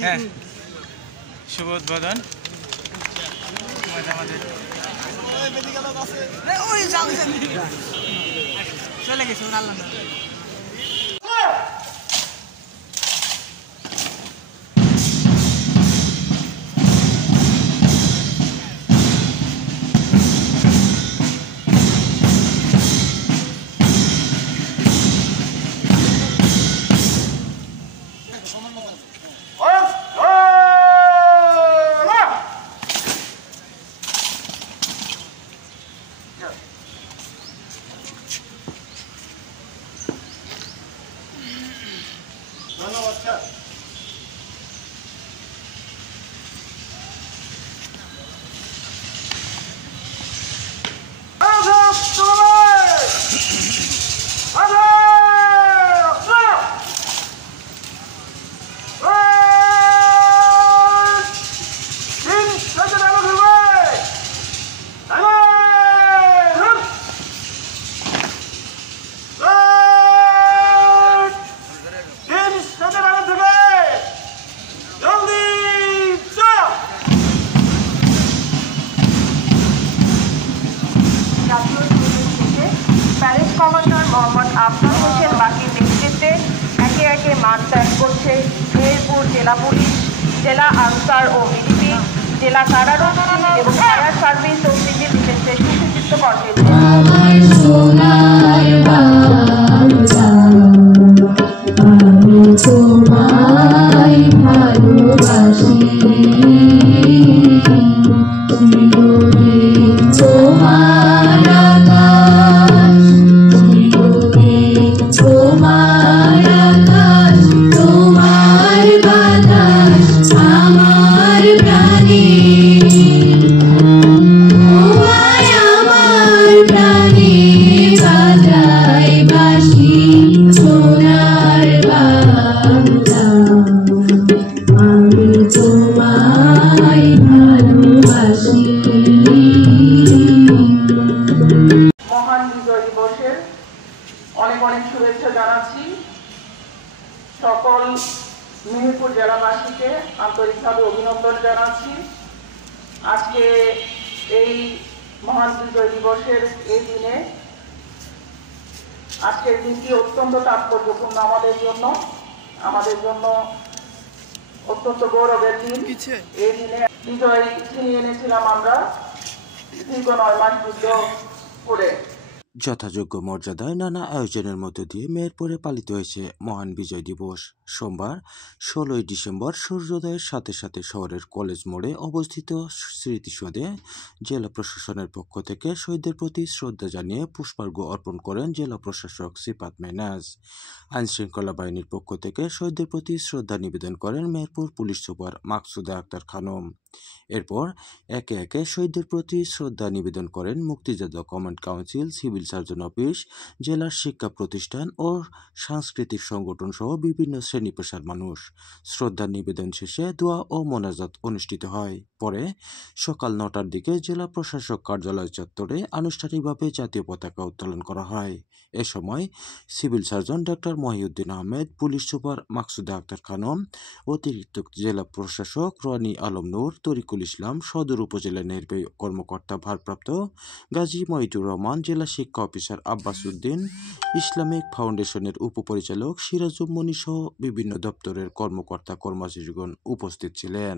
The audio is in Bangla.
হ্যাঁ, শুভ উদ্বোধন। চলে গেছে আল্লাহ। কমান্ডার মোহাম্মদ আফতাব হোসেন বাকির নেতৃত্বে একে একে মাঠ ত্যাগ করছে মেহেরপুর জেলা পুলিশ, জেলা আনসার ও বিজিবি, জেলা কারারক্ষী এবং ফায়ার সার্ভিস ও সিভিল ডিফেন্সের সুসজ্জিত মহান বিজয় দিবসের অনেক অনেক শুভেচ্ছা জানাচ্ছি। সকল মেহেরপুর জেলাবাসীকে আন্তরিকভাবে অভিনন্দন জানাচ্ছি। আজকে এই মহান বিজয় দিবসের এই দিনে আজকের দিনটি অত্যন্ত তাৎপর্যপূর্ণ আমাদের জন্য অত্যন্ত গৌরবের দিন। এই দিনে বিজয় ছিনিয়ে এনেছিলাম আমরা দীর্ঘ 9 মাস যুদ্ধ করে। যথাযোগ্য মর্যাদায় নানা আয়োজনের মধ্য দিয়ে মেহেরপুরে পালিত হয়েছে মহান বিজয় দিবস। সোমবার 16ই ডিসেম্বর সূর্যোদয়ের সাথে সাথে শহরের কলেজ মোড়ে অবস্থিত স্মৃতিসৌধে জেলা প্রশাসনের পক্ষ থেকে শহীদদের প্রতি শ্রদ্ধা জানিয়ে পুষ্পার্ঘ্য অর্পণ করেন জেলা প্রশাসক সিফাত মেহনাজ। আইনশৃঙ্খলা বাহিনীর পক্ষ থেকে শহীদদের প্রতি শ্রদ্ধা নিবেদন করেন মেহেরপুর পুলিশ সুপার মাকসুদা আক্তার খানম। এরপর একে একে শহীদদের প্রতি শ্রদ্ধা নিবেদন করেন মুক্তিযোদ্ধা command council, civil surgeon office, জেলার শিক্ষা প্রতিষ্ঠান ও সাংস্কৃতিক সংগঠন সহ বিভিন্ন শ্রেণী পেশার মানুষ। শ্রদ্ধা নিবেদন শেষে দোয়া ও মোনাজাত অনুষ্ঠিত হয়। পরে সকাল 9টার দিকে জেলা প্রশাসক কার্যালয় চত্বরে আনুষ্ঠানিকভাবে জাতীয় পতাকা উত্তোলন করা হয়। এ সময় civil surgeon doctor Mohiuddin Ahmed, police super Maksuda Akter Khanam, অতিরিক্ত জেলা প্রশাসক রনি আলম নূর, তরিকুল ইসলাম, সদর উপজেলা নির্বাহী কর্মকর্তা ভারপ্রাপ্ত গাজী মহিদুর রহমান, জেলা শিক্ষা অফিসার আব্বাস উদ্দিন, ইসলামিক ফাউন্ডেশনের উপপরিচালক সিরাজুম মনি সহ বিভিন্ন দপ্তরের কর্মকর্তা কর্মচারীগণ উপস্থিত ছিলেন।